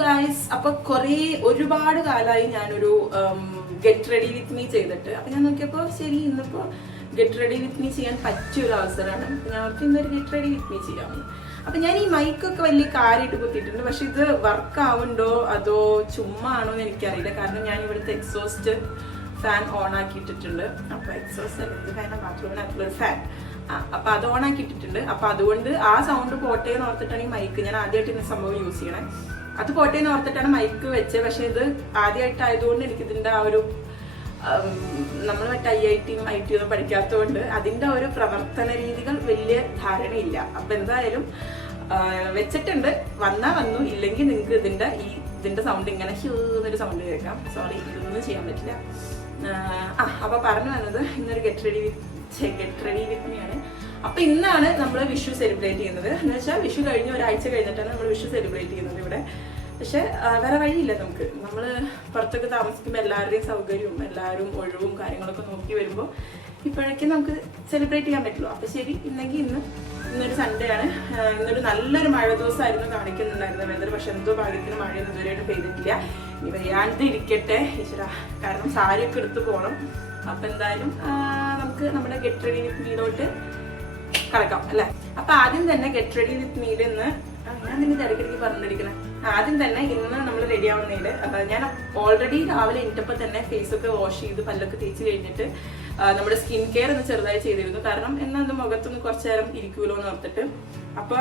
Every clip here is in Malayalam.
ഗായ്സ്, അപ്പൊ ഒരുപാട് കാലമായി ഞാനൊരു ഗെറ്റ് റെഡി വിത്ത് മീ ചെയ്തിട്ട്. അപ്പൊ ഞാൻ നോക്കിയപ്പോ ശരി, ഇന്നിപ്പോ ഗെറ്റ് റെഡി വിത്ത് മീ ചെയ്യാൻ പറ്റിയൊരു അവസരമാണ്. ഞാൻ ഓർത്ത് ഇന്നൊരു ഗെറ്റ് റെഡി വിത്ത് മീ ചെയ്യാമെന്ന്. അപ്പൊ ഞാൻ ഈ മൈക്കൊക്കെ വലിയ കാര്യമായിട്ട് കുത്തിയിട്ടുണ്ട്. പക്ഷെ ഇത് വർക്ക് ആവുണ്ടോ അതോ ചുമ്മാ ആണോ എന്ന് എനിക്കറിയില്ല. കാരണം ഞാൻ ഇവിടുത്തെ എക്സോസ്റ്റ് ഫാൻ ഓൺ ആക്കിയിട്ടിട്ടുണ്ട്. അപ്പൊ എക്സോസ്റ്റ് ഫാൻ ബാത്റൂമിനകത്തുള്ളൊരു ഫാൻ, അപ്പൊ അത് ഓൺ ആക്കിയിട്ടിട്ടുണ്ട്. അപ്പൊ അതുകൊണ്ട് ആ സൗണ്ട് പോട്ടെ എന്ന് ഓർത്തിട്ടാണ് ഈ മൈക്ക്, ഞാൻ ആദ്യമായിട്ട് ഇന്ന സംഭവം യൂസ് ചെയ്യണേ. അത് പോട്ടെ എന്ന് ഓർത്തിട്ടാണ് മൈക്ക് വെച്ചത്. പക്ഷെ ഇത് ആദ്യമായിട്ടായതുകൊണ്ട് എനിക്ക് ഇതിന്റെ ആ ഒരു നമ്മൾ മറ്റേ IIT ഒന്നും പഠിക്കാത്തതുകൊണ്ട് അതിന്റെ ഒരു പ്രവർത്തന രീതികൾ വലിയ ധാരണയില്ല. അപ്പൊ എന്തായാലും വെച്ചിട്ടുണ്ട്. വന്നാ വന്നു, ഇല്ലെങ്കിൽ നിങ്ങൾക്ക് ഇതിന്റെ സൗണ്ട് ഇങ്ങനെ ഹ്യൂന്നൊരു സൗണ്ട് കേൾക്കാം. സോറി, ഇതൊന്നും ചെയ്യാൻ പറ്റില്ല. അപ്പൊ പറഞ്ഞു വന്നത് ഇന്നൊരു ഗെറ്റ് റെഡി വിത്ത് മീ ആണ്. അപ്പൊ ഇന്നാണ് നമ്മൾ വിഷു സെലിബ്രേറ്റ് ചെയ്യുന്നത്. എന്ന് വെച്ചാൽ വിഷു കഴിഞ്ഞ് ഒരാഴ്ച കഴിഞ്ഞിട്ടാണ് നമ്മൾ വിഷു സെലിബ്രേറ്റ് ചെയ്യുന്നത് ഇവിടെ. പക്ഷെ വേറെ വഴിയില്ല നമുക്ക്. നമ്മൾ പുറത്തൊക്കെ താമസിക്കുമ്പോൾ എല്ലാവരുടെയും സൗകര്യവും എല്ലാവരും ഒഴിവും കാര്യങ്ങളൊക്കെ നോക്കി വരുമ്പോൾ ഇപ്പോഴേക്കും നമുക്ക് സെലിബ്രേറ്റ് ചെയ്യാൻ പറ്റുള്ളൂ. അപ്പൊ ശരി, ഇന്നൊരു സൺഡേ ആണ്. ഇന്നൊരു നല്ലൊരു മഴ ദിവസമായിരുന്നു കാണിക്കുന്നുണ്ടായിരുന്നത് വെതർ. പക്ഷെ എന്തോ ഭാഗ്യത്തിന് മഴയൊന്നും ഇതുവരെയായിട്ട് പെയ്തിട്ടില്ല. ഇനി വയ്യാണ്ട് ഇരിക്കട്ടെ ഈശ്വര, കാരണം സാരിയൊക്കെ എടുത്ത് പോകണം. അപ്പൊ എന്തായാലും നമുക്ക് നമ്മുടെ ഗെറ്റ് റെഡി വിത്ത് മീയിലോട്ട് കടക്കാം അല്ലെ. അപ്പൊ ആദ്യം തന്നെ ഗെറ്റ് റെഡി വിത്ത് മീയിൽ ഇന്ന് ഞാൻ നിന്റെ ഇടയ്ക്കിടയ്ക്ക് പറഞ്ഞിരിക്കണേ. ആദ്യം തന്നെ ഇന്ന് നമ്മൾ റെഡി ആവുന്നതിൽ ഞാൻ ഓൾറെഡി രാവിലെ എണീറ്റപ്പോൾ തന്നെ ഫേസ് ഒക്കെ വാഷ് ചെയ്ത് പല്ലൊക്കെ തേച്ച് കഴിഞ്ഞിട്ട് നമ്മുടെ സ്കിൻ കെയർ ഒന്ന് ചെറുതായി ചെയ്തിരുന്നു. കാരണം എന്നാൽ മുഖത്തൊന്ന് കുറച്ചു നേരം ഇരിക്കുമല്ലോ എന്ന് ഓർത്തിട്ട്. അപ്പൊ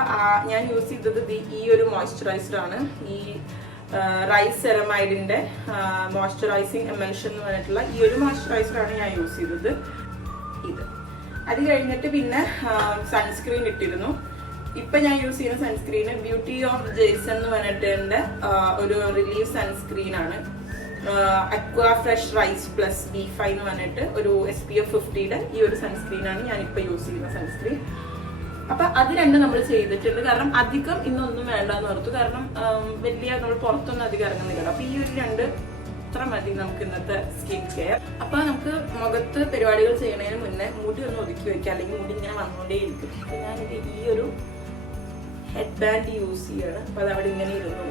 ഞാൻ യൂസ് ചെയ്തത് ഈ ഒരു മോയ്സ്ചറൈസർ ആണ്. ഈ റൈസ് സെറമൈഡിന്റെ മോയ്സ്ചറൈസിങ് എമൽഷൻ എന്ന് പറഞ്ഞിട്ടുള്ള ഈ ഒരു മോയ്സ്ചറൈസർ ആണ് ഞാൻ യൂസ് ചെയ്തത്. ഇത് അത് കഴിഞ്ഞിട്ട് പിന്നെ സൺസ്ക്രീൻ ഇട്ടിരുന്നു. ഇപ്പൊ ഞാൻ യൂസ് ചെയ്യുന്ന സൺസ്ക്രീന് ബ്യൂട്ടി ഓഫ് ജെയ്സൺ എന്ന് പറഞ്ഞിട്ട് ഒരു റിലീഫ് സൺസ്ക്രീൻ ആണ്. അക്വാ ഫ്രഷ് റൈസ് പ്ലസ് B5 എന്ന് പറഞ്ഞിട്ട് ഒരു SPF 50യുടെ ഈ ഒരു സൺസ്ക്രീൻ ആണ് ഞാൻ ഇപ്പൊ യൂസ് ചെയ്യുന്ന സൺസ്ക്രീൻ. അപ്പൊ അത് രണ്ടും നമ്മൾ ചെയ്തിട്ടുണ്ട്. കാരണം അധികം ഇന്നൊന്നും വേണ്ടെന്ന് ഓർത്തു. കാരണം വലിയ നമ്മൾ പുറത്തൊന്നും അധികം ഇറങ്ങുന്നില്ല. അപ്പൊ ഈ ഒരു രണ്ട് ഇത്ര മതി നമുക്ക് ഇന്നത്തെ സ്കിൻ കെയർ. അപ്പൊ നമുക്ക് മുഖത്ത് പരിപാടികൾ ചെയ്യുന്നതിന് മുന്നേ മുടി ഒന്ന് ഒതുക്കി വെക്കാം, അല്ലെങ്കിൽ മുടി ഇങ്ങനെ വന്നുകൊണ്ടേയിരിക്കും. അപ്പൊ ഞാനിത് ഈ ഒരു ഹെഡ് ബാൻഡ് യൂസ് ചെയ്യാണ്. അപ്പൊ അത് അവിടെ ഇങ്ങനെ ഇരുന്നു,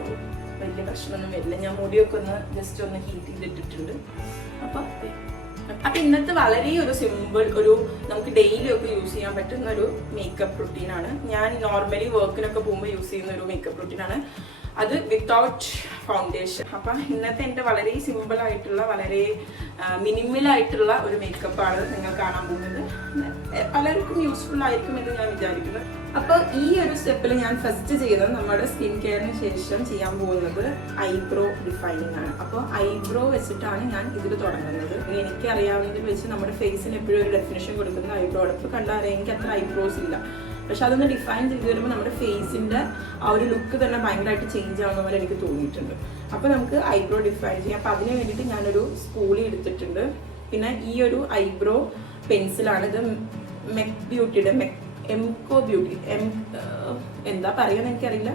വലിയ പ്രശ്നമൊന്നും വരില്ല. ഞാൻ മുടിയൊക്കെ ഒന്ന് ജസ്റ്റ് ഒന്ന് ഹീറ്റ് ചെയ്തിട്ടിട്ടുണ്ട്. അപ്പൊ ഇന്നത്തെ വളരെ ഒരു സിമ്പിൾ, നമുക്ക് ഡെയിലി ഒക്കെ യൂസ് ചെയ്യാൻ പറ്റുന്ന ഒരു മേക്കപ്പ് റുട്ടീനാണ്. ഞാൻ നോർമലി വർക്കിനൊക്കെ പോകുമ്പോൾ യൂസ് ചെയ്യുന്ന ഒരു മേക്കപ്പ് റുട്ടീനാണ്. അത് വിത്തൗട്ട് ഫൗണ്ടേഷൻ. അപ്പൊ ഇന്നത്തെ എന്റെ വളരെ സിമ്പിൾ ആയിട്ടുള്ള, വളരെ മിനിമൽ ആയിട്ടുള്ള ഒരു മേക്കപ്പ് ആണ് നിങ്ങൾ കാണാൻ പോകുന്നത്. പലർക്കും യൂസ്ഫുൾ ആയിരിക്കും എന്ന് ഞാൻ വിചാരിക്കുന്നു. അപ്പൊ ഈ ഒരു സ്റ്റെപ്പിൽ ഞാൻ ഫസ്റ്റ് ചെയ്യുന്നത് നമ്മുടെ സ്കിൻ കെയറിന് ശേഷം ചെയ്യാൻ പോകുന്നത് ഐബ്രോ ഡിഫൈനിങ് ആണ്. അപ്പോൾ ഐബ്രോ വെച്ചിട്ടാണ് ഞാൻ ഇതിൽ തുടങ്ങുന്നത്. എനിക്ക് അറിയാവുന്നതിൽ വെച്ച് നമ്മുടെ ഫേസിന് എപ്പോഴും ഒരു ഡെഫിനേഷൻ കൊടുക്കുന്ന ഐബ്രോ. അടുപ്പ് കണ്ടാൽ എനിക്ക് അത്ര ഐബ്രോസ് ഇല്ല. പക്ഷെ അതൊന്ന് ഡിഫൈൻ ചെയ്ത് വരുമ്പോൾ നമ്മുടെ ഫേസിന്റെ ആ ഒരു ലുക്ക് തന്നെ ഭയങ്കരമായിട്ട് ചേഞ്ച് ആവുന്ന പോലെ എനിക്ക് തോന്നിയിട്ടുണ്ട്. അപ്പൊ നമുക്ക് ഐബ്രോ ഡിഫൈൻ ചെയ്യാം. അപ്പൊ അതിന് വേണ്ടിയിട്ട് ഞാനൊരു സ്പൂളി എടുത്തിട്ടുണ്ട്. പിന്നെ ഈ ഒരു ഐബ്രോ പെൻസിലാണ്. ഇത് മെക് ബ്യൂട്ടിയുടെ എംകോ ബ്യൂട്ടി, എന്താ പറയാന്ന് എനിക്കറിയില്ല.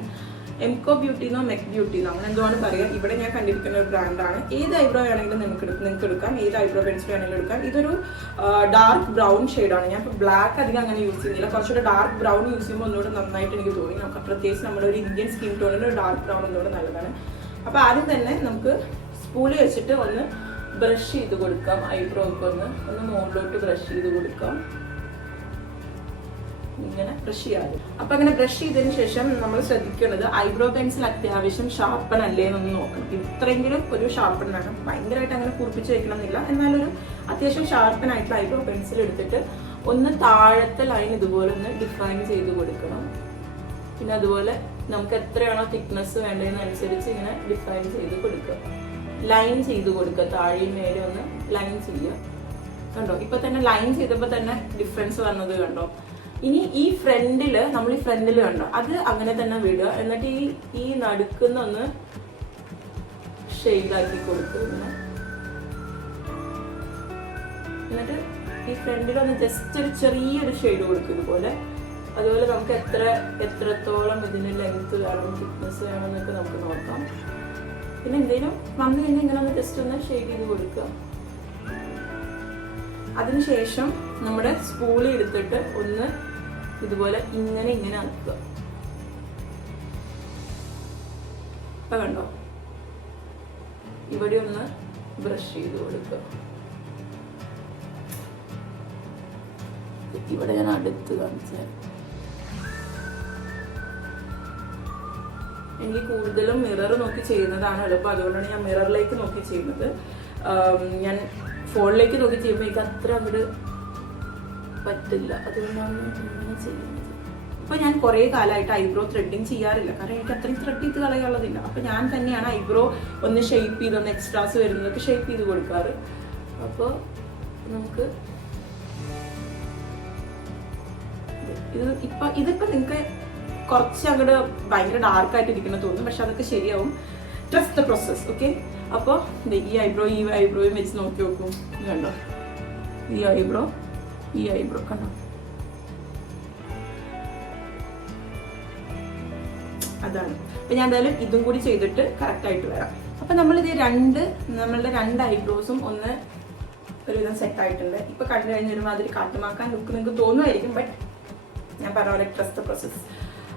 എംകോ ബ്യൂട്ടിന്നോ മെക് ബ്യൂട്ടിന്നോ അങ്ങനെ എന്തുവാണ് പറയുക. ഇവിടെ ഞാൻ കണ്ടിരിക്കുന്ന ഒരു ബ്രാൻഡാണ്. ഏത് ഐബ്രോ വേണമെങ്കിലും നിങ്ങൾക്ക് എടുക്കാം, ഏത് ഐബ്രോ പെൻസിൽ വേണമെങ്കിലും എടുക്കാം. ഇതൊരു ഡാർക്ക് ബ്രൗൺ ഷെയ്ഡാണ്. ഞാൻ ഇപ്പോൾ ബ്ലാക്ക് അധികം അങ്ങനെ യൂസ് ചെയ്യുന്നില്ല. കുറച്ചുകൂടെ ഡാർക്ക് ബ്രൗൺ യൂസ് ചെയ്യുമ്പോൾ ഒന്നുകൂടെ നന്നായിട്ട് എനിക്ക് തോന്നി. നമുക്ക് പ്രത്യേകിച്ച് നമ്മുടെ ഒരു ഇന്ത്യൻ സ്കിൻ ടോണിന് ഒരു ഡാർക്ക് ബ്രൗൺ ഒന്നുകൂടെ നല്ലതാണ്. അപ്പോൾ ആദ്യം തന്നെ നമുക്ക് സ്പൂളി വെച്ചിട്ട് ഒന്ന് ബ്രഷ് ചെയ്ത് കൊടുക്കാം. ഐബ്രോ ഒക്കെ ഒന്ന് മുകളിലോട്ട് ബ്രഷ് ചെയ്ത് കൊടുക്കാം. ഇങ്ങനെ ബ്രഷ് ചെയ്യാതെ. അപ്പൊ അങ്ങനെ ബ്രഷ് ചെയ്തതിനു ശേഷം നമ്മൾ ശ്രദ്ധിക്കേണ്ടത് ഐബ്രോ പെൻസിൽ അത്യാവശ്യം ഷാർപ്പൺ അല്ലേ എന്നൊന്ന് നോക്കണം. ഇത്രയെങ്കിലും ഒരു ഷാർപ്പൺ വേണം. ഭയങ്കരമായിട്ട് അങ്ങനെ കുറിപ്പിച്ച് വെക്കണം എന്നില്ല. എന്നാലൊരു അത്യാവശ്യം ഷാർപ്പൺ ആയിട്ടുള്ള ഐബ്രോ പെൻസിൽ എടുത്തിട്ട് ഒന്ന് താഴത്തെ ലൈൻ ഇതുപോലെ ഒന്ന് ഡിഫൈൻ ചെയ്ത് കൊടുക്കണം. പിന്നെ അതുപോലെ നമുക്ക് എത്രയാണോ തിക്നെസ് വേണ്ടതിനനുസരിച്ച് ഇങ്ങനെ ഡിഫൈൻ ചെയ്ത് കൊടുക്കുക. ലൈൻ ചെയ്ത് കൊടുക്കുക. താഴെയും മേലെ ഒന്ന് ലൈൻ ചെയ്യുക. കണ്ടോ, ഇപ്പൊ തന്നെ ലൈൻ ചെയ്തപ്പോ തന്നെ ഡിഫറൻസ് വന്നത് കണ്ടോ. ഇനി നമ്മൾ ഈ ഫ്രണ്ടില് കണ്ടോ, അത് അങ്ങനെ തന്നെ വിടുക. എന്നിട്ട് ഈ നടുക്കുന്ന ഒന്ന് ഷെയ്ഡാക്കി കൊടുക്കുക. എന്നിട്ട് ഈ ഫ്രണ്ടിലൊന്ന് ജസ്റ്റ് ഒരു ചെറിയൊരു ഷെയ്ഡ് കൊടുക്കുക ഇതുപോലെ. അതുപോലെ നമുക്ക് എത്രത്തോളം ഇതിന് ലെങ്ത് വേണം, തിക്നെസ് വേണം എന്നൊക്കെ നമുക്ക് നോക്കാം. പിന്നെ എന്തെങ്കിലും വന്നു കഴിഞ്ഞാൽ ഇങ്ങനെ ഒന്ന് ജസ്റ്റ് ഒന്ന് ഷെയ്ഡ് ചെയ്ത് കൊടുക്കുക. അതിനുശേഷം നമ്മുടെ സ്പൂളി എടുത്തിട്ട് ഒന്ന് ഇതുപോലെ ഇങ്ങനെ ആക്കുക. ഇപ്പം കണ്ടോ, ഇവിടെ ഒന്ന് ബ്രഷ് ചെയ്ത് കൊടുക്കുക. ഇവിടെ ഞാൻ അടുത്ത് കാണിച്ചാൽ എനിക്ക് കൂടുതലും മിറർ നോക്കി ചെയ്യുന്നതാണ് എളുപ്പം. അതുകൊണ്ടാണ് ഞാൻ മിററിലേക്ക് നോക്കി ചെയ്യുന്നത്. ഞാൻ ഫോണിലേക്ക് നോക്കി ചെയ്യുമ്പോൾ എനിക്ക് അത്ര അങ്ങോട്ട് പറ്റില്ല. അതുകൊണ്ടാണ് ഇങ്ങനെ ചെയ്യുന്നത്. അപ്പോൾ ഞാൻ കുറേ കാലമായിട്ട് ഐബ്രോ ത്രെഡിങ് ചെയ്യാറില്ല. കാരണം എനിക്ക് അത്രയും ത്രെഡ് ചെയ്ത് കളയാനുള്ളതില്ല. അപ്പോൾ ഞാൻ തന്നെയാണ് ഐബ്രോ ഒന്ന് ഷേപ്പ് ചെയ്ത്, ഒന്ന് എക്സ്ട്രാസ് വരുന്നതൊക്കെ ഷേപ്പ് ചെയ്ത് കൊടുക്കാറ്. അപ്പോൾ നമുക്ക് ഇതിപ്പോൾ നിങ്ങൾക്ക് കുറച്ച് അങ്ങോട്ട് ഭയങ്കര ഡാർക്കായിട്ട് ഇരിക്കണം തോന്നും, പക്ഷെ അതൊക്കെ ശരിയാവും. Trust the process. ഓക്കെ, അപ്പോൾ ഈ ഐബ്രോയും വെച്ച് നോക്കി നോക്കും. കണ്ടോ, ഈ ഐബ്രോ കണ്ടോ, അതാണ്. അപ്പൊ ഞാൻ എന്തായാലും ഇതും കൂടി ചെയ്തിട്ട് കറക്റ്റ് ആയിട്ട് വരാം. അപ്പൊ നമ്മളുടെ രണ്ട് ഐബ്രോസും ഒന്ന് ഒരുവിധം സെറ്റ് ആയിട്ടുണ്ട്. ഇപ്പൊ കണ്ടു കഴിഞ്ഞ ഒരുമാതിരി കാട്ടുമാക്കാൻ ലുക്ക് നിങ്ങൾക്ക് തോന്നുമായിരിക്കും, ബട്ട് ഞാൻ പറഞ്ഞ പോലെ ട്രസ്റ്റ് ദ പ്രോസസ്.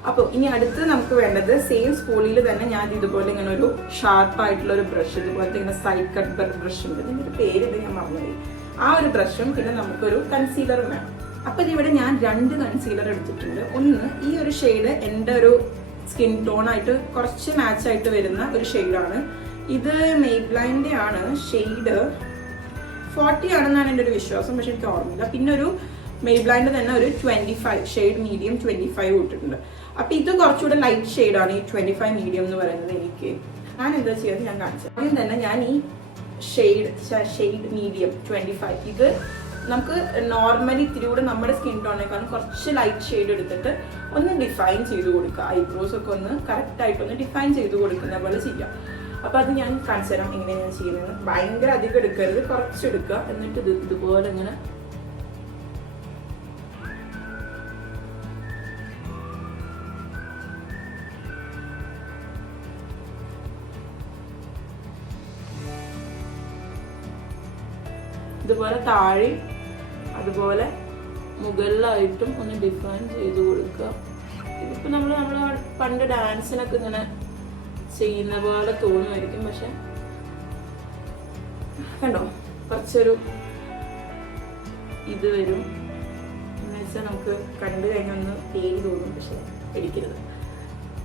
അപ്പോൾ ഇനി അടുത്ത് നമുക്ക് വേണ്ടത് സെയിം സ്പൂളിൽ തന്നെ ഞാൻ ഇതുപോലെ ഇങ്ങനെ ഒരു ഷാർപ്പായിട്ടുള്ള ഒരു ബ്രഷ്, ഇതുപോലത്തെ ഇങ്ങനെ സൈഡ് കട്ട് ബ്രഷ് ഉണ്ട്, ഇതിൻ്റെ ഒരു പേരിത് ഞാൻ മറന്നുപോയി. ആ ഒരു ബ്രഷും പിന്നെ നമുക്കൊരു കൺസീലറും വേണം. അപ്പൊ ഇതിവിടെ ഞാൻ 2 കൺസീലർ എടുത്തിട്ടുണ്ട്. ഒന്ന് ഈ ഒരു ഷെയ്ഡ് എൻ്റെ ഒരു സ്കിൻ ടോൺ ആയിട്ട് കുറച്ച് മാച്ച് ആയിട്ട് വരുന്ന ഒരു ഷെയ്ഡാണ്. ഇത് മെയ്ബ്ലൈൻ്റെ ആണ്. ഷെയ്ഡ് 40 ആണെന്നാണ് എൻ്റെ ഒരു വിശ്വാസം, പക്ഷെ എനിക്ക് ഓർമ്മയില്ല. പിന്നെ ഒരു മെയ്ബ്ലൈൻ്റെ തന്നെ ഒരു 25 ഷെയ്ഡ് മീഡിയം 25 ഇട്ടിട്ടുണ്ട്. അപ്പൊ ഇത് കുറച്ചുകൂടെ ലൈറ്റ് ഷെയ്ഡാണ് ഈ 25 മീഡിയം എന്ന് പറയുന്നത്. എനിക്ക് ഞാൻ എന്താ ചെയ്യുന്നത് ഞാൻ കാണിച്ചു. ആദ്യം തന്നെ ഞാൻ ഈ ഷെയ്ഡ് മീഡിയം 25 ഇത് നമുക്ക് നോർമലി ഇത്തിരി കൂടെ നമ്മുടെ സ്കിൻ ടോണിനേക്കാളും കുറച്ച് ലൈറ്റ് ഷെയ്ഡ് എടുത്തിട്ട് ഒന്ന് ഡിഫൈൻ ചെയ്ത് കൊടുക്കുക. ഐബ്രോസ് ഒക്കെ ഒന്ന് കറക്റ്റ് ആയിട്ടൊന്ന് ഡിഫൈൻ ചെയ്ത് കൊടുക്കുന്ന പോലെ ചെയ്യാം. അപ്പൊ അത് ഞാൻ കാണിച്ചു തരാം എങ്ങനെയാണ് ഞാൻ ചെയ്യുന്നത്. ഭയങ്കര അധികം എടുക്കരുത്, കുറച്ചെടുക്കുക. എന്നിട്ട് ഇതുപോലെ ഇങ്ങനെ ഇതുപോലെ താഴെ അതുപോലെ മുകളിലായിട്ടും ഒന്ന് ഡിഫൈൻ ചെയ്ത് കൊടുക്കുക. ഇതിപ്പോൾ നമ്മൾ പണ്ട് ഡാൻസിനൊക്കെ ഇങ്ങനെ ചെയ്യുന്ന പോലെ തോന്നുമായിരിക്കും, പക്ഷെ കണ്ടോ കുറച്ചൊരു ഇത് വരും എന്ന് വെച്ചാൽ നമുക്ക് കണ്ടു കഴിഞ്ഞാൽ ഒന്ന് പേടി തോന്നും, പക്ഷെ പേടിക്കരുത്.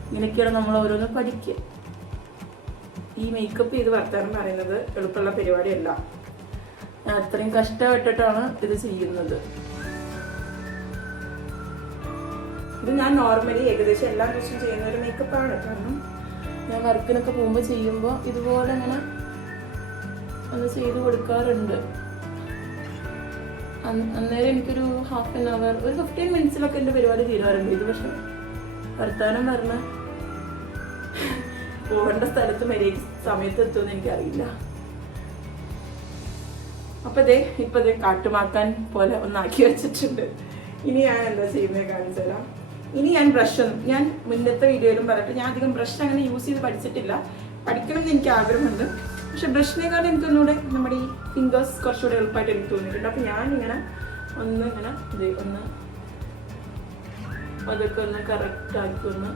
ഇങ്ങനെയൊക്കെയാണ് നമ്മൾ ഓരോന്ന് പഠിക്കുക. ഈ മേക്കപ്പ് ചെയ്ത് വർത്താനം പറയുന്നത് എളുപ്പമുള്ള പരിപാടിയല്ല. ഞാൻ അത്രയും കഷ്ടപ്പെട്ടിട്ടാണ് ഇത് ചെയ്യുന്നത്. ഇത് ഞാൻ നോർമലി ഏകദേശം എല്ലാ ദിവസവും ചെയ്യുന്ന ഒരു മേക്കപ്പാണ്. കാരണം ഞാൻ വർക്കിനൊക്കെ പോകുമ്പോൾ ചെയ്യുമ്പോൾ ഇതുപോലെ ഇങ്ങനെ ഒന്ന് ചെയ്ത് കൊടുക്കാറുണ്ട്. അന്നേരം എനിക്കൊരു ഹാഫ് ആൻ അവർ, ഒരു 15 മിനിറ്റ്സിലൊക്കെ എൻ്റെ പരിപാടി തീരാറുണ്ട്. ഇത് പക്ഷെ വർത്താനം പറഞ്ഞ് പോകേണ്ട സ്ഥലത്ത് മര്യാദ സമയത്ത് എത്തുമെന്ന് എനിക്കറിയില്ല. അപ്പൊ ഇപ്പൊ കാട്ടുമാക്കാൻ പോലെ ഒന്നാക്കി വെച്ചിട്ടുണ്ട്. ഇനി ഞാൻ എന്താ ചെയ്യുന്നത് കാണിച്ചു തരാം. ഇനി ഞാൻ ഞാൻ മുന്നത്തെ വീഡിയോയിലും പറഞ്ഞിട്ട് ഞാൻ അധികം ബ്രഷ് അങ്ങനെ യൂസ് ചെയ്ത് പഠിച്ചിട്ടില്ല. പഠിക്കണം എന്ന് എനിക്ക് ആഗ്രഹമുണ്ട്, പക്ഷെ ബ്രഷിനേക്കാളും എനിക്കൊന്നുകൂടെ നമ്മുടെ ഈ ഫിംഗേഴ്സ് കുറച്ചുകൂടെ എളുപ്പമായിട്ട് എനിക്ക് തോന്നിയിട്ടുണ്ട്. അപ്പൊ ഞാനിങ്ങനെ ഒന്ന് അതൊക്കെ ഒന്ന് കറക്റ്റ് ആക്കി ഒന്ന്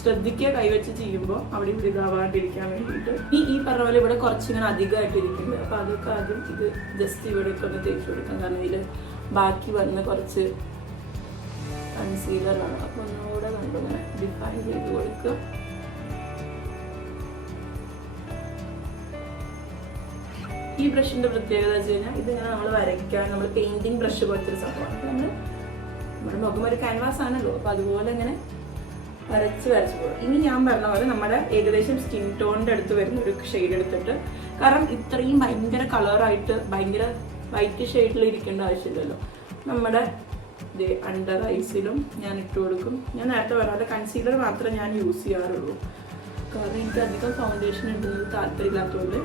ശ്രദ്ധിക്കുക. കൈവച്ച് ചെയ്യുമ്പോൾ അവിടെ ഇവിടെ ഇതാവാണ്ടിരിക്കാൻ വേണ്ടിയിട്ട് ഈ പറഞ്ഞ പോലെ ഇവിടെ കുറച്ചിങ്ങനെ അധികമായിട്ട് ഇരിക്കുന്നത്. അപ്പൊ അതൊക്കെ ആദ്യം ഇത് ജസ്റ്റ് ഇവിടേക്ക് ഒന്ന് തേച്ച് കൊടുക്കാം. കാരണം ഇതിൽ ബാക്കി വന്ന കുറച്ച് കൺസീലറാണ്. അപ്പൊ ഒന്നുകൂടെ കണ്ടിങ്ങനെ ഡിഫൈൻ ചെയ്ത് കൊടുക്കുക. ഈ ബ്രഷിന്റെ പ്രത്യേകത വെച്ച് കഴിഞ്ഞാൽ ഇതിങ്ങനെ നമ്മൾ വരയ്ക്കാൻ, നമ്മൾ പെയിന്റിങ് ബ്രഷ് പോലത്തെ ഒരു സംഭവമാണ്. അപ്പൊ നമ്മുടെ മുഖം ഒരു ക്യാൻവാസ് ആണല്ലോ, അപ്പൊ അതുപോലെ ഇങ്ങനെ വരച്ച് പോകും. ഇനി ഞാൻ പറഞ്ഞ പോലെ നമ്മുടെ ഏകദേശം സ്കിൻ ടോണിന്റെ അടുത്ത് വരുന്ന ഒരു ഷെയ്ഡ് എടുത്തിട്ട്, കാരണം ഇത്രയും ഭയങ്കര കളറായിട്ട് ഭയങ്കര വൈറ്റ് ഷെയ്ഡിൽ ഇരിക്കേണ്ട ആവശ്യമില്ലല്ലോ. നമ്മുടെ അണ്ടർ ഐസിലും ഞാൻ ഇട്ട് കൊടുക്കും. ഞാൻ നേരത്തെ പറയാതെ കൺസീലർ മാത്രമേ ഞാൻ യൂസ് ചെയ്യാറുള്ളൂ. കാരണം എനിക്ക് അധികം ഫൗണ്ടേഷൻ ഇടുന്നത് താല്പര്യമില്ലാത്തതുകൊണ്ട്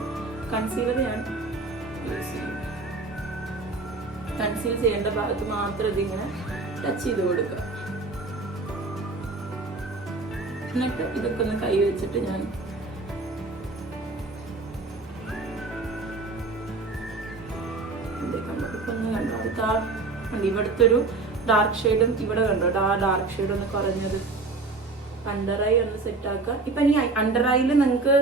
കൺസീലർ ഞാൻ യൂസ് ചെയ്യും. കൺസീൽ ചെയ്യേണ്ട ഭാഗത്ത് മാത്രം ഇതിങ്ങനെ ടച്ച് ചെയ്ത് കൊടുക്കുക. എന്നിട്ട് ഇതൊക്കെ ഒന്ന് കൈ വെച്ചിട്ട് ഞാൻ ഒന്ന് കണ്ടോ, ഇവിടുത്തെ ഒരു ഡാർക്ക് ഷെയ്ഡും ഇവിടെ കണ്ടോ ഡാർക്ക് ഷെയ്ഡ് ഒന്ന് കുറഞ്ഞത്. അണ്ടർ ഐ ഒന്ന് സെറ്റ് ആക്കുക. ഇപ്പൊ ഇനി അണ്ടർ ഐയിൽ നിങ്ങൾക്ക്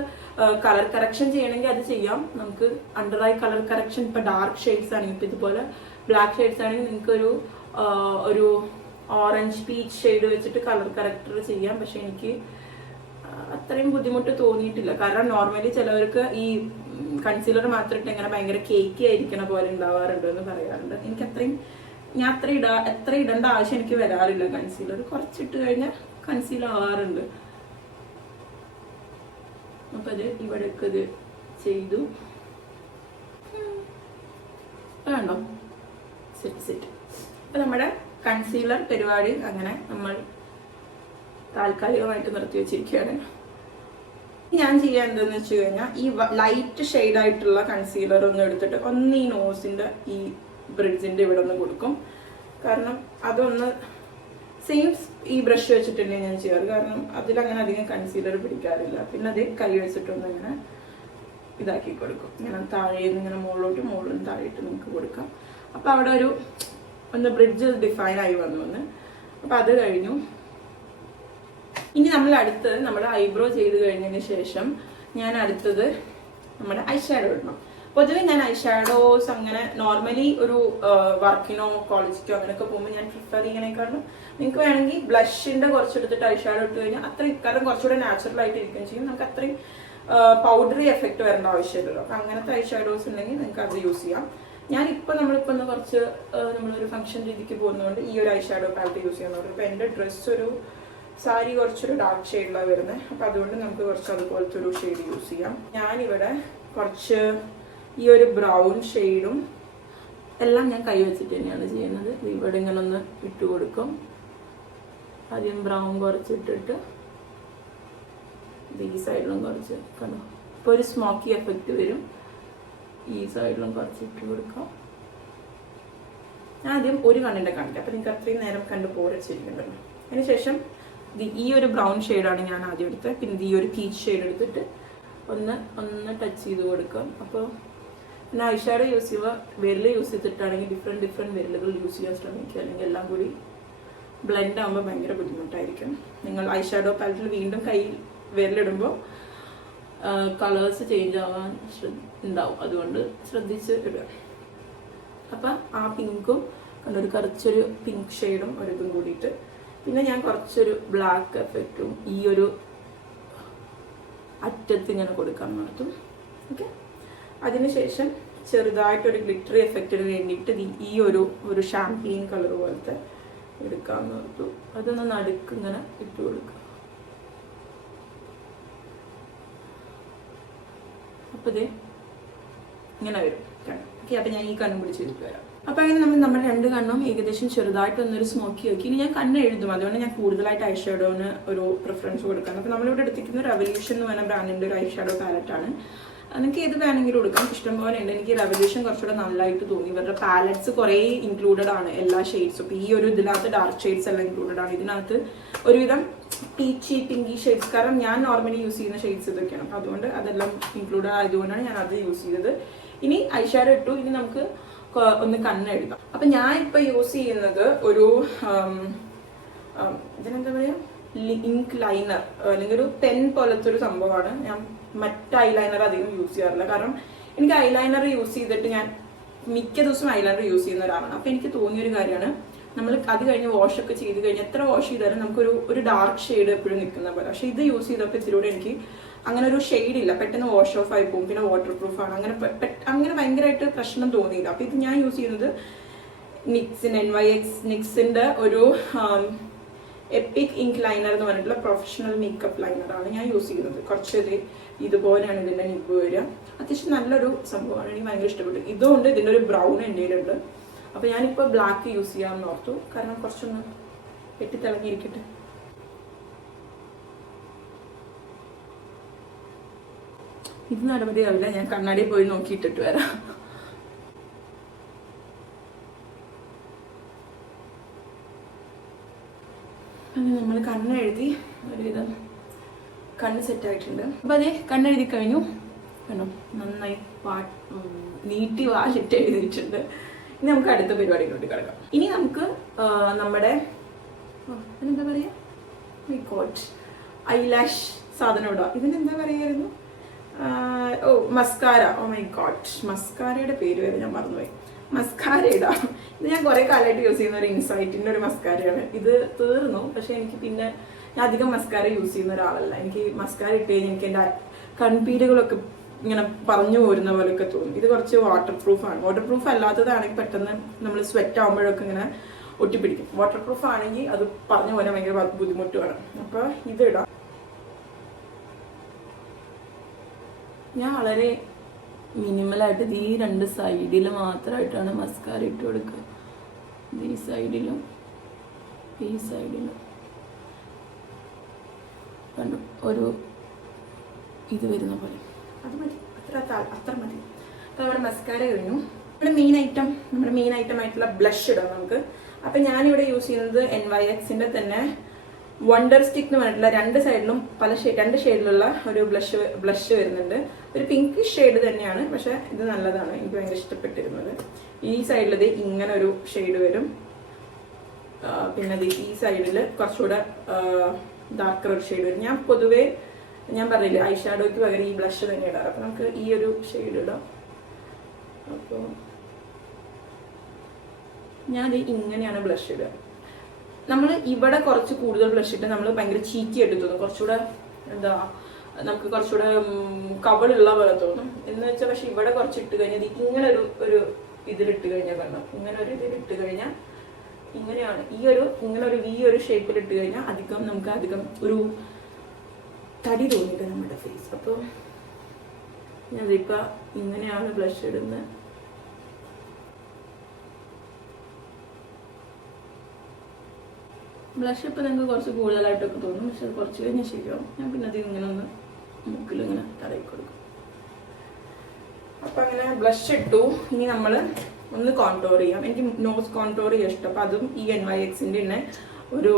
കളർ കറക്ഷൻ ചെയ്യണമെങ്കിൽ അത് ചെയ്യാം. നമുക്ക് അണ്ടർ ഐ കളർ കറക്ഷൻ ഇപ്പൊ ഡാർക്ക് ഷെയ്ഡ്സ് ആണെങ്കിൽ ഇപ്പൊ ഇതുപോലെ ബ്ലാക്ക് ഷെയ്ഡ്സ് ആണെങ്കിൽ നിങ്ങൾക്ക് ഒരു ഓറഞ്ച് പീച്ച് ഷെയ്ഡ് വെച്ചിട്ട് കളർ കറക്റ്റർ ചെയ്യാം. പക്ഷെ എനിക്ക് അത്രയും ബുദ്ധിമുട്ട് തോന്നിയിട്ടില്ല. കാരണം നോർമലി ചിലവർക്ക് ഈ കൺസീലർ മാത്രം ഇട്ട് ഇങ്ങനെ ഭയങ്കര കേക്കി ആയിരിക്കണ പോലെ ഉണ്ടാവാറുണ്ട് എന്ന് പറയാറുണ്ട്. എനിക്ക് ഞാൻ എത്ര ഇടേണ്ട ആവശ്യം എനിക്ക് വരാറില്ല. കൺസീലർ കുറച്ചിട്ട് കഴിഞ്ഞാൽ കൺസീൽ ആവാറുണ്ട്. അപ്പൊ അത് ഇവിടെയൊക്കെ ഇത് ചെയ്തു വേണ്ടോ സെറ്റ്. അപ്പൊ നമ്മുടെ കൺസീലർ പരിപാടി അങ്ങനെ നമ്മൾ താൽക്കാലികമായിട്ട് നിർത്തി വെച്ചിരിക്കുകയാണ്. ഞാൻ ചെയ്യാൻ എന്താന്ന് വെച്ച് കഴിഞ്ഞാൽ ഈ ലൈറ്റ് ഷെയ്ഡ് ആയിട്ടുള്ള കൺസീലർ ഒന്ന് എടുത്തിട്ട് ഒന്ന് ഈ നോസിന്റെ ഈ ബ്രിഡ്ജിന്റെ ഇവിടെ ഒന്ന് കൊടുക്കും. കാരണം അതൊന്ന് സെയിം ഈ ബ്രഷ് വെച്ചിട്ട് തന്നെ ഞാൻ ചെയ്യാറ്. കാരണം അതിലങ്ങനെ അധികം കൺസീലർ പിടിക്കാറില്ല. പിന്നെ അത് കൈ വെച്ചിട്ടൊന്ന് ഇങ്ങനെ ഇതാക്കി കൊടുക്കും. ഇങ്ങനെ താഴേന്ന് ഇങ്ങനെ മുകളിലും താഴെയിട്ട് നിങ്ങൾക്ക് കൊടുക്കാം. അപ്പൊ അവിടെ ഒന്ന് ബ്രിഡ്ജ് ഡിഫൈൻ ആയി വന്നു. അപ്പൊ അത് കഴിഞ്ഞു. ഇനി നമ്മുടെ ഐബ്രോ ചെയ്ത് കഴിഞ്ഞതിന് ശേഷം ഞാൻ അടുത്തത് നമ്മുടെ ഐഷാഡോ ഇടണം. പൊതുവെ ഞാൻ ഐഷാഡോസ് അങ്ങനെ നോർമലി ഒരു വർക്കിനോ കോളേജിക്കോ അങ്ങനെയൊക്കെ പോകുമ്പോൾ ഞാൻ പ്രിഫർ ചെയ്യണേക്കാളും നിങ്ങൾക്ക് വേണമെങ്കിൽ ബ്ലഷിന്റെ കുറച്ചെടുത്തിട്ട് ഐഷാഡോ ഇട്ട് കഴിഞ്ഞാൽ അത്രയും കാരണം കുറച്ചുകൂടെ നാച്ചുറൽ ആയിട്ട് ഇരിക്കുകയും ചെയ്യും. നമുക്ക് അത്രയും പൗഡറി എഫക്ട് വരേണ്ട ആവശ്യമില്ലല്ലോ. അപ്പൊ അങ്ങനത്തെ ഐഷാഡോസ് ഉണ്ടെങ്കിൽ നിങ്ങൾക്ക് അത് യൂസ് ചെയ്യാം. നമ്മളിപ്പോ കുറച്ച് നമ്മളൊരു ഫംഗ്ഷൻ രീതിക്ക് പോകുന്നതുകൊണ്ട് ഈ ഒരു ഐഷാഡോ പാലറ്റ് യൂസ് ചെയ്യാൻ പറഞ്ഞു. ഇപ്പൊ എന്റെ ഡ്രസ്സ് ഒരു സാരി കുറച്ചൊരു ഡാർക്ക് ഷെയ്ഡിലാണ് വരുന്നത്. അപ്പൊ അതുകൊണ്ട് നമുക്ക് കുറച്ച് അതുപോലത്തെ ഒരു ഷെയ്ഡ് യൂസ് ചെയ്യാം. ഞാനിവിടെ കുറച്ച് ഈ ഒരു ബ്രൗൺ ഷെയ്ഡും എല്ലാം ഞാൻ കൈ വെച്ചിട്ട് തന്നെയാണ് ചെയ്യുന്നത്. ഇവിടെ ഇങ്ങനെ ഒന്ന് ഇട്ട് കൊടുക്കും. ആദ്യം ബ്രൗൺ കുറച്ചിട്ടിട്ട് ഈ സൈഡിലും കുറച്ച് കണ്ടോ. ഇപ്പൊ ഒരു സ്മോക്കി എഫക്റ്റ് വരും. ഈ സൈഡിലും കുറച്ചിട്ട് കൊടുക്കാം. ഞാൻ ആദ്യം ഒരു കണ്ണിന്റെ കാണിക്കാം. അപ്പൊ നിങ്ങൾക്ക് അത്രയും നേരം കണ്ട് പോരച്ചിരിക്കണ്ടല്ലോ. അതിനുശേഷം ഈ ഒരു ബ്രൗൺ ഷെയ്ഡാണ് ഞാൻ ആദ്യം എടുത്തത്. പിന്നെ ഈ ഒരു പീച്ച് ഷെയ്ഡ് എടുത്തിട്ട് ഒന്ന് ടച്ച് ചെയ്ത് കൊടുക്കാം. അപ്പോൾ പിന്നെ ഐഷാഡോ യൂസ് ചെയ്യുക വിരൽ യൂസ് ചെയ്തിട്ടാണെങ്കിൽ ഡിഫറെൻറ്റ് വിരലുകൾ യൂസ് ചെയ്യാൻ ശ്രമിക്കുക. അല്ലെങ്കിൽ എല്ലാം കൂടി ബ്ലെൻഡ് ആകുമ്പോൾ ഭയങ്കര ബുദ്ധിമുട്ടായിരിക്കും. നിങ്ങൾ ഐഷാഡോ പാലറ്റിൽ വീണ്ടും കയ്യിൽ വിരലിടുമ്പോൾ കളേഴ്സ് ചേഞ്ച് ആവാൻ ഉണ്ടാവും. അതുകൊണ്ട് ശ്രദ്ധിച്ച് ഇടുക. അപ്പം ആ പിങ്കും കണ്ടൊരു കുറച്ചൊരു പിങ്ക് ഷെയ്ഡും ഒരിതും കൂടിയിട്ട് പിന്നെ ഞാൻ കുറച്ചൊരു ബ്ലാക്ക് എഫക്റ്റും ഈ ഒരു അറ്റത്ത് ഇങ്ങനെ കൊടുക്കാൻ നടത്തും. ഓക്കെ. അതിനുശേഷം ചെറുതായിട്ടൊരു ഗ്ലിറ്ററി എഫക്റ്റിന് വേണ്ടിയിട്ട് ഈ ഒരു ഷാമ്പെയിൻ കളർ പോലത്തെ എടുക്കാൻ നടത്തും. അതൊന്ന് നടുക്ക് ഇങ്ങനെ ഇട്ട് കൊടുക്കുക. അപ്പൊ ഇത് ഇങ്ങനെ വരും. ഓക്കെ. അപ്പൊ ഞാൻ ഈ കണ്ണും കൂടി ചെയ്തിട്ട് വരാം. അപ്പൊ അങ്ങനെ നമ്മുടെ രണ്ട് കണ്ണും ഏകദേശം ചെറുതായിട്ടൊന്നൊരു സ്മോക്കി ആക്കി. ഇനി ഞാൻ കണ്ണ് എഴുതും. അതുകൊണ്ട് ഞാൻ കൂടുതലായിട്ട് ഐഷാഡോന് ഒരു പ്രിഫറൻസ് കൊടുക്കാം. അപ്പൊ നമ്മളിവിടെ എടുത്തിരിക്കുന്ന റെവല്യൂഷൻ എന്ന് പറഞ്ഞ ബ്രാൻഡിന്റെ ഒരു ഐഷാഡോ പാലറ്റ് ആണ്. നിങ്ങൾക്ക് ഏത് വേണമെങ്കിലും എടുക്കാം. ഇഷ്ടംപോലെ ഉണ്ട്. എനിക്ക് റെവല്യൂഷൻ കുറച്ചുകൂടെ നല്ലതായിട്ട് തോന്നി. ഇവരുടെ പാലറ്റ്സ് കുറേ ഇൻക്ലൂഡഡ് ആണ്, എല്ലാ ഷെയ്ഡ്സും. ഇപ്പൊ ഈ ഒരു ഇതിനകത്ത് ഡാർക്ക് ഷെയ്ഡ്സ് എല്ലാം ഇൻക്ലൂഡഡ് ആണ്. ഇതിനകത്ത് ഒരുവിധം പീച്ചി പിങ്കി ഷെയ്ഡ്സ്. കാരണം ഞാൻ നോർമലി യൂസ് ചെയ്യുന്ന ഷെയ്ഡ്സ് ഇതൊക്കെയാണ്. അപ്പൊ അതുകൊണ്ട് അതെല്ലാം ഇൻക്ലൂഡഡ് ആയതുകൊണ്ടാണ് ഞാൻ അത് യൂസ് ചെയ്തത്. ഇനി ഐഷാഡോ ഇട്ടു. ഇനി നമുക്ക് ഒന്ന് കണ്ണെഴുതാം. അപ്പൊ ഞാൻ ഇപ്പൊ യൂസ് ചെയ്യുന്നത് ഒരു ഇതിനെന്താ പറയാ ഇങ്ക് ലൈനർ അല്ലെങ്കിൽ ഒരു പെൻ പോലത്തെ ഒരു സംഭവമാണ്. ഞാൻ മറ്റ് ഐലൈനർ അധികം യൂസ് ചെയ്യാറില്ല. കാരണം എനിക്ക് ഐലൈനർ യൂസ് ചെയ്തിട്ട് ഞാൻ മിക്ക ദിവസവും ഐലൈനർ യൂസ് ചെയ്യുന്ന ഒരാളാണ്. അപ്പൊ എനിക്ക് തോന്നിയൊരു കാര്യമാണ്, നമ്മൾ അത് കഴിഞ്ഞ് വാഷ് ഒക്കെ ചെയ്ത് കഴിഞ്ഞാൽ എത്ര വാഷ് ചെയ്താലും നമുക്കൊരു ഡാർക്ക് ഷെയ്ഡ് എപ്പോഴും നിൽക്കുന്ന പോലെ. പക്ഷെ ഇത് യൂസ് ചെയ്തപ്പോൾ ഇത്തിലൂടെ എനിക്ക് അങ്ങനെ ഒരു ഷെയ്ഡ് ഇല്ല. പെട്ടെന്ന് വാഷ് ഓഫ് ആയി പോകും. പിന്നെ വാട്ടർ പ്രൂഫ് ആണ്. അങ്ങനെ ഭയങ്കരമായിട്ട് പ്രശ്നം തോന്നിയില്ല. അപ്പൊ ഇത് ഞാൻ യൂസ് ചെയ്യുന്നത് നിക്സിന്റെ ഒരു എപ്പിക് ഇങ്ക് ലൈനർ എന്ന് പറഞ്ഞിട്ടുള്ള പ്രൊഫഷണൽ മേക്കപ്പ് ലൈനറാണ് ഞാൻ യൂസ് ചെയ്യുന്നത്. കുറച്ച് ഇതുപോലെയാണ് ഇതിന്റെ നിബ് വരിക. അത്യാവശ്യം നല്ലൊരു സംഭവമാണ്. എനിക്ക് ഭയങ്കര ഇഷ്ടപ്പെട്ടു. ഇതുകൊണ്ട് ഇതിന്റെ ഒരു ബ്രൗൺ എൻ്റെ ഉണ്ട്. അപ്പൊ ഞാനിപ്പോ ബ്ലാക്ക് യൂസ് ചെയ്യാമെന്ന് ഓർത്തു. കാരണം കുറച്ചൊന്ന് വെട്ടിത്തിളങ്ങിയിരിക്കട്ടെ. ഇത് നടപടിയാവില്ല. ഞാൻ കണ്ണാടി പോയി നോക്കിയിട്ടിട്ട് വരാം. നമ്മൾ കണ്ണെഴുതി ഒരുവിധം കണ്ണ് സെറ്റായിട്ടുണ്ട്. അപ്പൊ അതെ കണ്ണെഴുതി കഴിഞ്ഞു. കണ്ടോ, നന്നായി നീട്ടി വാശിട്ട് എഴുതിയിട്ടുണ്ട്. ഇനി നമുക്ക് അടുത്ത പരിപാടിയിലോട്ട് കിടക്കാം. ഇനി നമുക്ക് നമ്മുടെ എന്താ പറയാ ഐലാഷ് സാധനം ഇടുക. ഇതിനെന്താ പറയായിരുന്നു? ഓ മസ്കാര. ഓ മൈ ഗോഡ്, മസ്കാരയുടെ പേര് വരെ ഞാൻ മറന്നുപോയി. മസ്കാര ഇടാം. ഇത് ഞാൻ കുറെ കാലമായിട്ട് യൂസ് ചെയ്യുന്ന ഒരു ഇൻസൈറ്റിന്റെ ഒരു മസ്കാരയാണ്. ഇത് തീർന്നു, പക്ഷെ എനിക്ക് പിന്നെ ഞാൻ അധികം മസ്കാര യൂസ് ചെയ്യുന്ന ഒരാളല്ല. എനിക്ക് മസ്കാര ഇട്ട് കഴിഞ്ഞാൽ എനിക്ക് എൻ്റെ കൺപീലുകളൊക്കെ ഇങ്ങനെ പറഞ്ഞു പോരുന്ന പോലെയൊക്കെ തോന്നും. ഇത് കുറച്ച് വാട്ടർ പ്രൂഫാണ്. വാട്ടർ പ്രൂഫ് അല്ലാത്തതാണെങ്കിൽ പെട്ടെന്ന് നമ്മൾ സ്വെറ്റ് ആകുമ്പോഴൊക്കെ ഇങ്ങനെ ഒട്ടിപ്പിടിക്കും. വാട്ടർ പ്രൂഫ് ആണെങ്കിൽ അത് പറഞ്ഞു പോലെ ഭയങ്കര ബുദ്ധിമുട്ടുമാണ്. അപ്പൊ ഇതിടാം. ഞാൻ വളരെ മിനിമലായിട്ട് ഈ 2 സൈഡിൽ മാത്രമായിട്ടാണ് മസ്കാര ഇട്ട് കൊടുക്കുക. ഈ സൈഡിലും ഈ സൈഡിലും കണ്ടു ഒരു ഇത് വരുന്ന പോലെ. അത് മതി, അത്ര മതി. അപ്പോൾ നമ്മുടെ മസ്കാര കഴിഞ്ഞു. നമ്മുടെ മെയിൻ ഐറ്റം ആയിട്ടുള്ള ബ്ലഷ് ഇടാം നമുക്ക്. അപ്പം ഞാനിവിടെ യൂസ് ചെയ്യുന്നത് NYXന്റെ തന്നെ വണ്ടർ സ്റ്റിക്ക് എന്ന് പറഞ്ഞിട്ടുള്ള 2 സൈഡിലും 2 ഷെയ്ഡിലുള്ള ഒരു ബ്ലഷ് വരുന്നുണ്ട്. ഒരു പിങ്ക് ഷെയ്ഡ് തന്നെയാണ്, പക്ഷെ ഇത് നല്ലതാണ്, എനിക്ക് ഭയങ്കര ഇഷ്ടപ്പെട്ടിരുന്നത്. ഈ സൈഡിൽ ഇങ്ങനെ ഒരു ഷെയ്ഡ് വരും. പിന്നെ ഈ സൈഡിൽ കുറച്ചുകൂടെ ഡാർക്കർ ഒരു ഷെയ്ഡ് വരും. ഞാൻ പൊതുവേ ഞാൻ പറഞ്ഞില്ലേ ഐ ഷാഡോയ്ക്ക് പകരം ഈ ബ്ലഷ് തന്നെ ഇടാറ്. അപ്പൊ നമുക്ക് ഈ ഒരു ഷെയ്ഡ് ഇടാം. അപ്പോൾ ഞാൻ ഇങ്ങനെയാണ് ബ്ലഷ് ഇടുക. നമ്മൾ ഇവിടെ കുറച്ച് കൂടുതൽ ബ്ലഷ് ഇട്ട് നമ്മൾ ഭയങ്കര ചീക്കി ആയിട്ട് തോന്നും, കുറച്ചുകൂടെ നമുക്ക് കുറച്ചുകൂടെ കവളുള്ള പോലെ തോന്നും എന്ന് വെച്ചാൽ. പക്ഷെ ഇവിടെ കുറച്ച് ഇട്ട് കഴിഞ്ഞാൽ ഇങ്ങനെ ഒരു ഇതിലിട്ട് കഴിഞ്ഞാൽ കണ്ടോ, ഇങ്ങനെ ഒരു ഇതിലിട്ട് കഴിഞ്ഞാൽ ഇങ്ങനെയാണ് ഇങ്ങനെ ഒരു ഈ ഒരു ഷേപ്പിൽ ഇട്ട് കഴിഞ്ഞാൽ നമുക്ക് അധികം ഒരു തടി തോന്നിയിട്ട് നമ്മുടെ ഫേസ്. അപ്പോൾ ഞാനിപ്പോൾ ഇങ്ങനെയാണ് ബ്ലഷ് ഇടുന്നത്. ബ്ലഷ് ഇപ്പം നിങ്ങൾക്ക് കുറച്ച് കൂടുതലായിട്ടൊക്കെ തോന്നും, പക്ഷെ അത് കുറച്ച് കഴിഞ്ഞാൽ ശരിയാവും. ഞാൻ പിന്നെ അത് ഇങ്ങനെ ഒന്ന് മൂക്കിലിങ്ങനെ തടയി കൊടുക്കും. അപ്പം അങ്ങനെ ബ്ലഷ് ഇട്ടു. ഇനി നമ്മൾ ഒന്ന് കോൺടോർ ചെയ്യാം. എനിക്ക് നോസ് കോൺടോർ ചെയ്യാൻ ഇഷ്ടം. അപ്പം അതും ഈ NYXന്റെ തന്നെ ഒരു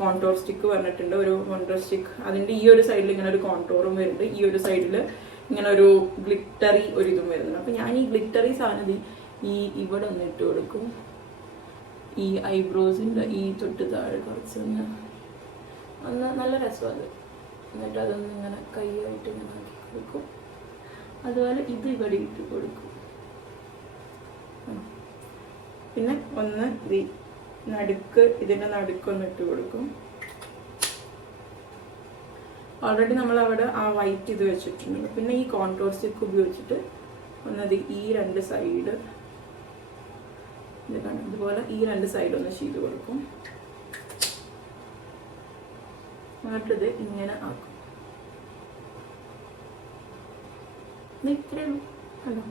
കോൺടോർ സ്റ്റിക്ക് പറഞ്ഞിട്ടുണ്ട്, ഒരു വണ്ടർ സ്റ്റിക്ക്. അതിൻ്റെ ഈ ഒരു സൈഡിൽ ഇങ്ങനെ ഒരു കോൺടോറും വരുന്നുണ്ട്, ഈ ഒരു സൈഡിൽ ഇങ്ങനെ ഒരു ഗ്ലിറ്ററി ഒരു ഇതും വരുന്നുണ്ട്. അപ്പം ഞാൻ ഈ ഗ്ലിറ്ററി സാധനം ഇവിടെ ഒന്ന് ഇട്ട് കൊടുക്കും. ഈ ഐബ്രോസിൻ്റെ ഈ തൊട്ട് താഴെ കുറച്ചൊന്ന് നല്ല രസമാണ്. എന്നിട്ട് അതൊന്ന് ഇങ്ങനെ കൈയായിട്ട് ഇങ്ങനെ ആക്കി കൊടുക്കും. അതുപോലെ ഇത് ഇവിടെ ഇട്ട് കൊടുക്കും. പിന്നെ ഒന്ന് ഇതിൻ്റെ നടുക്കൊന്ന് ഇട്ട് കൊടുക്കും. ഓൾറെഡി നമ്മൾ അവിടെ ആ വൈറ്റ് ഇത് വെച്ചിട്ടുണ്ട്. പിന്നെ ഈ കോൺടോർ സ്റ്റിക്ക് ഉപയോഗിച്ചിട്ട് ഒന്നത് ഈ 2 സൈഡ് ഇതുപോലെ ഈ 2 സൈഡ് ഒന്ന് ചെയ്ത് കൊടുക്കും. എന്നിട്ടിത് ഇങ്ങനെ ആക്കും. ഇത്രയേ ഉള്ളൂ. അല്ലോ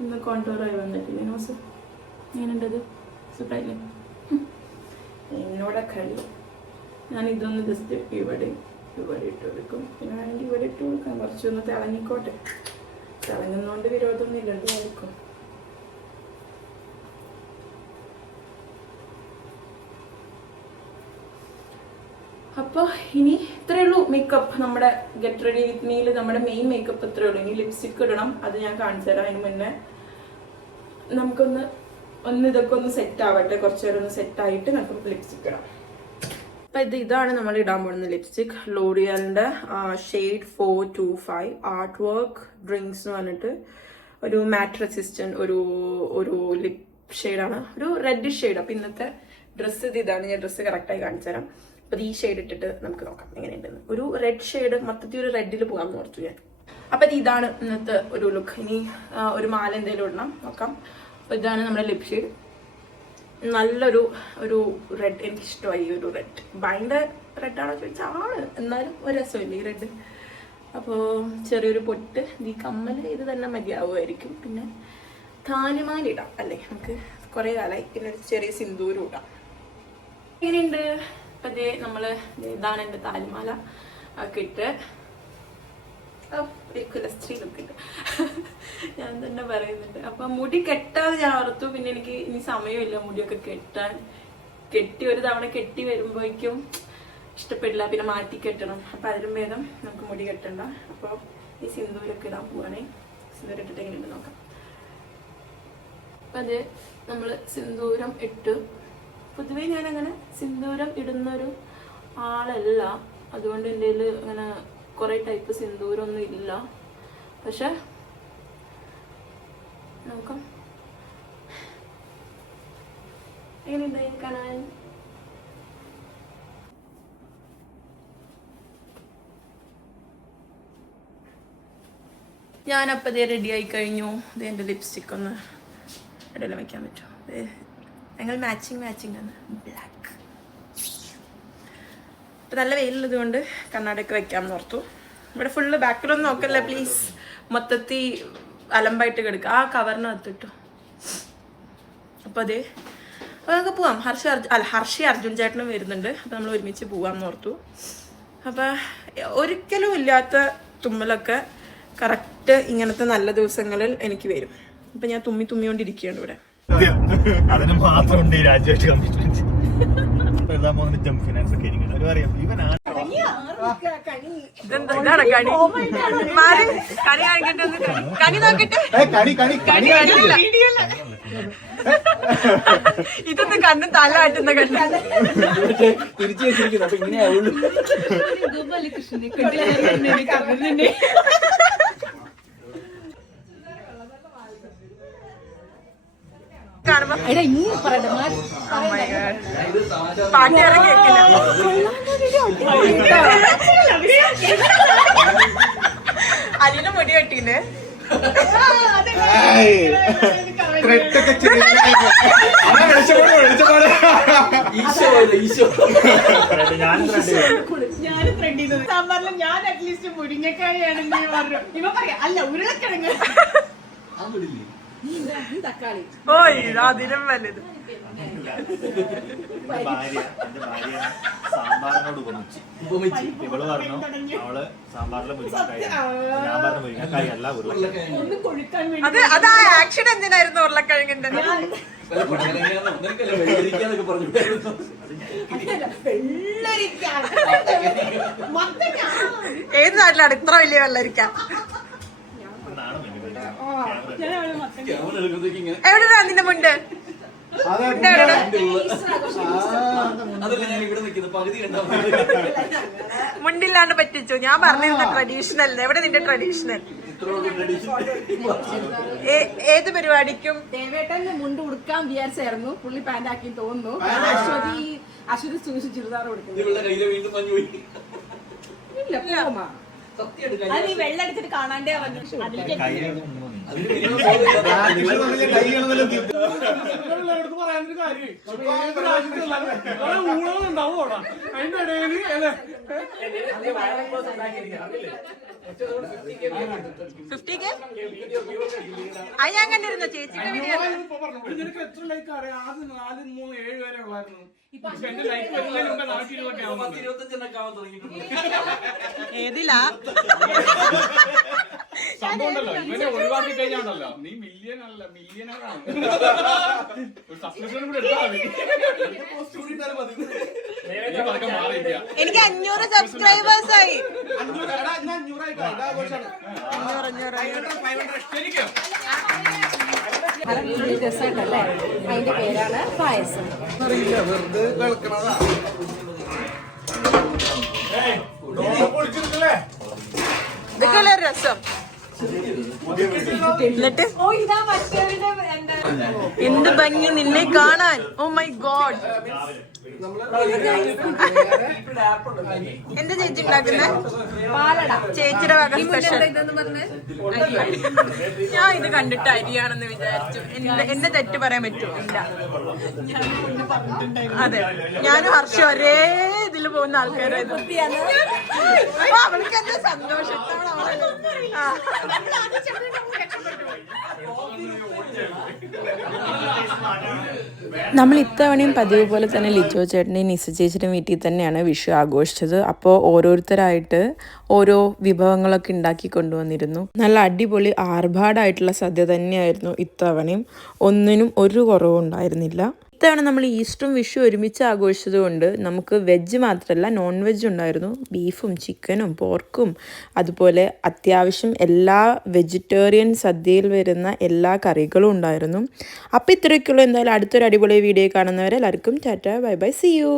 ഇന്ന് കോൺടോറായി വന്നിട്ടില്ലേ നോസ്? ഞാനുണ്ടത് സുഖമായില്ലേ? എന്നോടെ കളി. ഞാൻ ഇതൊന്ന് ജസ്റ്റ് ഇവിടെ ഇട്ട് കൊടുക്കും. പിന്നെ വേണമെങ്കിൽ ഇവിടെ ഇട്ട് കൊടുക്കാം. കുറച്ചൊന്ന് തിളങ്ങിക്കോട്ടെ. തിളങ്ങുന്നതുകൊണ്ട് വിരോധമൊന്നും ഇല്ലല്ലോ ആയിരിക്കും. അപ്പോൾ ഇനി ഇത്രയേ ഉള്ളൂ മേക്കപ്പ്. നമ്മുടെ ഗെറ്റ് റെഡി വിത്ത് മീയിൽ നമ്മുടെ മെയിൻ മേക്കപ്പ് ഇത്രയേ ഉള്ളൂ. ഇനി ലിപ്സ്റ്റിക് ഇടണം, അത് ഞാൻ കാണിച്ചു തരാം. അതിന് മുന്നേ നമുക്കൊന്ന് ഇതൊക്കെ ഒന്ന് സെറ്റ് ആവട്ടെ. കുറച്ച് നേരം ഒന്ന് സെറ്റ് ആയിട്ട് നമുക്ക് ലിപ്സ്റ്റിക് ഇടാം. അപ്പം ഇതാണ് നമ്മൾ ഇടാൻ പോകുന്ന ലിപ്സ്റ്റിക്. ലോറിയലിൻ്റെ ഷെയ്ഡ് 425 ആർട്ട് വർക്ക് ഡ്രിങ്ക്സ് എന്ന് പറഞ്ഞിട്ട് ഒരു മാറ്റ് റെസിസ്റ്റന്റ് ഒരു ലിപ് ഷെയ്ഡാണ്, ഒരു റെഡിഷ് ഷെയ്ഡ്. അപ്പം ഇന്നത്തെ ഡ്രസ്സ് ഇതാണ്. ഞാൻ ഡ്രസ്സ് കറക്റ്റായി കാണിച്ചു തരാം. അപ്പം ഈ ഷെയ്ഡ് ഇട്ടിട്ട് നമുക്ക് നോക്കാം എങ്ങനെയുണ്ടെന്ന്. ഒരു റെഡ് ഷെയ്ഡ്, മൊത്തത്തിൽ ഒരു റെഡിൽ പോകാൻ ഓർത്തു ഞാൻ. അപ്പം ഇതാണ് ഇന്നത്തെ ഒരു ലുക്ക്. ഇനി ഒരു മാല എന്തെങ്കിലും ഇടണം, നോക്കാം. അപ്പം ഇതാണ് നമ്മുടെ ലിപ് ഷെയ്ഡ്. നല്ലൊരു റെഡ്, എനിക്കിഷ്ടമായി ഈ ഒരു റെഡ്. ഭയങ്കര റെഡാണോ ചോദിച്ചാൽ ആണ്, എന്നാലും ഒരു രസമില്ല ഈ റെഡ്. അപ്പോൾ ചെറിയൊരു പൊട്ട്, ഈ കമ്മൽ ഇത് തന്നെ മതിയാവുമായിരിക്കും. പിന്നെ താലിമാല ഇടാം അല്ലേ, നമുക്ക് കുറേ കാലമായി. പിന്നെ ഒരു ചെറിയ സിന്ദൂരം ഇടാം. എങ്ങനെയുണ്ട്? അപ്പം ഇതാണ് എൻ്റെ താലിമാല ഒക്കെ ഇട്ട്. സ്ത്രീ ലുക്കുണ്ട് ഞാൻ തന്നെ പറയുന്നുണ്ട്. അപ്പം മുടി കെട്ടാതെ ഞാൻ ഓർത്തു. പിന്നെ എനിക്ക് ഇനി സമയമില്ല മുടിയൊക്കെ കെട്ടി ഒരു തവണ കെട്ടി വരുമ്പോഴേക്കും ഇഷ്ടപ്പെടില്ല, പിന്നെ മാറ്റി കെട്ടണം. അപ്പം അതിലും ഭേദം നമുക്ക് മുടി കെട്ടണ്ട. അപ്പോൾ ഈ സിന്ദൂരൊക്കെ ഇടാൻ പോവാണേ. സിന്ദൂരം ഇട്ടിട്ട് എങ്ങനെയുണ്ട് നോക്കാം. അപ്പം നമ്മൾ സിന്ദൂരം ഇട്ട്. പൊതുവേ ഞാനങ്ങനെ സിന്ദൂരം ഇടുന്നൊരു ആളല്ല, അതുകൊണ്ട് എൻ്റെ കയ്യിൽ അങ്ങനെ കുറേ ടൈപ്പ് സിന്ദൂരൊന്നും ഇല്ല. പക്ഷെ നോക്കാം എങ്ങനെയുണ്ട് കാണാൻ. ഞാനപ്പോൾ ഇതേ റെഡി ആയി കഴിഞ്ഞു. ഇത് എൻ്റെ ലിപ്സ്റ്റിക് ഒന്ന് ഇടയിൽ വയ്ക്കാൻ പറ്റുമോ? ഞങ്ങൾ മാച്ചിങ് ആണ് ബ്ലാക്ക്. ഇപ്പം നല്ല വെയിലുള്ളത് കൊണ്ട് കണ്ണാടൊക്കെ വെക്കാമെന്ന് ഓർത്തു. ഇവിടെ ഫുള്ള് ബാക്കിലൊന്നും നോക്കല്ലേ പ്ലീസ്, മൊത്തത്തിൽ അലമ്പായിട്ട് കിടക്കുക. ആ കവറിനകത്തിട്ടു. അപ്പോൾ അതേ അപ്പോൾ നമുക്ക് പോവാം. ഹർഷി അർജുൻ ചേട്ടനും വരുന്നുണ്ട്. അപ്പോൾ നമ്മൾ ഒരുമിച്ച് പോവാമെന്ന് ഓർത്തു. അപ്പോൾ ഒരിക്കലും ഇല്ലാത്ത തുമ്മലൊക്കെ കറക്റ്റ് ഇങ്ങനത്തെ നല്ല ദിവസങ്ങളിൽ എനിക്ക് വരും. അപ്പം ഞാൻ തുമ്മിക്കൊണ്ടിരിക്കുകയാണ് ഇവിടെ. അതിന് മാത്രമുണ്ട് ഈ രാജ്യമായിട്ട് കമ്മിറ്റ്മെന്റ്. ഫിനാൻസ് ഒക്കെ ഇതാണ് കണി. കണി കാണിക്കട്ടെ, കണി നോക്കട്ടെ. ഇതൊന്ന് കണ്ണ് തല ആട്ടുന്ന കണ്ണ് തിരിച്ചു വെച്ചിരിക്കുന്നു. അപ്പൊ ഇങ്ങനെയാവുള്ളൂ. പാട്ടുകാരൻ കേൾക്കില്ല. അതിന് മുടി കെട്ടിയില്ലേ? സാമ്പാറിൽ ഞാൻ അറ്റ്ലീസ്റ്റ് മുരിങ്ങക്കായാണെന്ന് പറഞ്ഞു. ഇവ പറയാ അല്ല ഉരുളക്കിഴങ്ങ് തക്കാളി. ഓ അതിനും വലുത്. സാമ്പാറിനോട് ഉപമിച്ച് ഇവള് പറഞ്ഞു അവള് സാമ്പാറിലെ മുരിങ്ങക്കായ, ഞാൻ പറഞ്ഞ മുരിങ്ങക്കായ അല്ല ഉരുളക്കിഴങ്ങ്. അത് ആ ആക്ഷൻ എന്തിനായിരുന്നു ഉരുളക്കിഴങ്ങിന്റെ? ഏത് നാട്ടിലാണ് ഇത്ര വലിയ വെള്ളരിക്ക? എവിടെയാ നിന്റെ മുണ്ട്? മുണ്ടില്ലാണ്ട് പറ്റിച്ചു. ഞാൻ പറഞ്ഞിരുന്ന ട്രഡീഷണൽ. എവിടെ നിന്റെ ട്രഡീഷണൽ? ഏത് പരിപാടിക്കും ദേവേട്ടന് മുണ്ട് ഉടുക്കാൻ വിചാരിച്ചായിരുന്നു. പുള്ളി പാന്റ് ആക്കി തോന്നുന്നു. അശ്വതി സൂക്ഷിച്ച് ചുരിദാർ കൊടുക്കുന്നു. വെള്ളെടുത്തിട്ട് കാണാണ്ടേ അത് ഞാൻ കണ്ടിരുന്നു ചേച്ചിയുടെ വീഡിയോ. ഏതിലാ സംഭവമുണ്ടല്ലോ, ഇവനെ ഒഴിവാക്കി കഴിഞ്ഞാണല്ലോ നീ മില്യണറാണ്. ഒരു സബ്സ്ക്രിപ്ഷൻ കൂടെ എടുത്താൽ മതി. എനിക്ക് 500 സബ്സ്ക്രൈബേഴ്സ് ആയി. ഡെസേർട്ട് അല്ലേ? അതിന്റെ പേരാണ് പായസം. ഇതൊക്കെയല്ലേ രസം. എന്നിട്ട് എന്ത് ഭംഗി നിന്നെ കാണാൻ. Oh my God. എന്താ ചേച്ചി ഉണ്ടാക്കുന്ന? ചേച്ചിയുടെ വക സ്പെഷ്യൽ. ഞാൻ ഇത് കണ്ടിട്ട് അരിയാണെന്ന് വിചാരിച്ചു. എന്റെ തെറ്റ് പറയാൻ പറ്റുമോ? ഇല്ല. അതെ, ഞാനും ഹർഷം ഒരേ ഇതിൽ പോകുന്ന ആൾക്കാരായിരുന്നു. അവൾക്ക് എന്താ സന്തോഷം. നമ്മൾ ഇത്തവണയും പതിവ് പോലെ തന്നെ ലിജോ ചേട്ടൻ്റെയും നിസ ചേച്ചിയുടെയും വീട്ടിൽ തന്നെയാണ് വിഷു ആഘോഷിച്ചത്. അപ്പോൾ ഓരോരുത്തരായിട്ട് ഓരോ വിഭവങ്ങളൊക്കെ ഉണ്ടാക്കി കൊണ്ടുവന്നിരുന്നു. നല്ല അടിപൊളി ആർഭാടായിട്ടുള്ള സദ്യ തന്നെയായിരുന്നു ഇത്തവണയും. ഒന്നിനും ഒരു കുറവും ഉണ്ടായിരുന്നില്ല. ഇത്തവണ നമ്മൾ ഈസ്റ്ററും വിഷു ഒരുമിച്ച് ആഘോഷിച്ചത് കൊണ്ട് നമുക്ക് വെജ് മാത്രമല്ല നോൺ വെജ് ഉണ്ടായിരുന്നു. ബീഫും ചിക്കനും പോർക്കും അതുപോലെ അത്യാവശ്യം എല്ലാ വെജിറ്റേറിയൻ സദ്യയിൽ വരുന്ന എല്ലാ കറികളും ഉണ്ടായിരുന്നു. അപ്പോൾ ഇത്രയൊക്കെയുള്ളൂ. എന്തായാലും അടുത്തൊരു അടിപൊളി വീഡിയോ കാണുന്നവരെ എല്ലാവർക്കും tata bye bye, see U.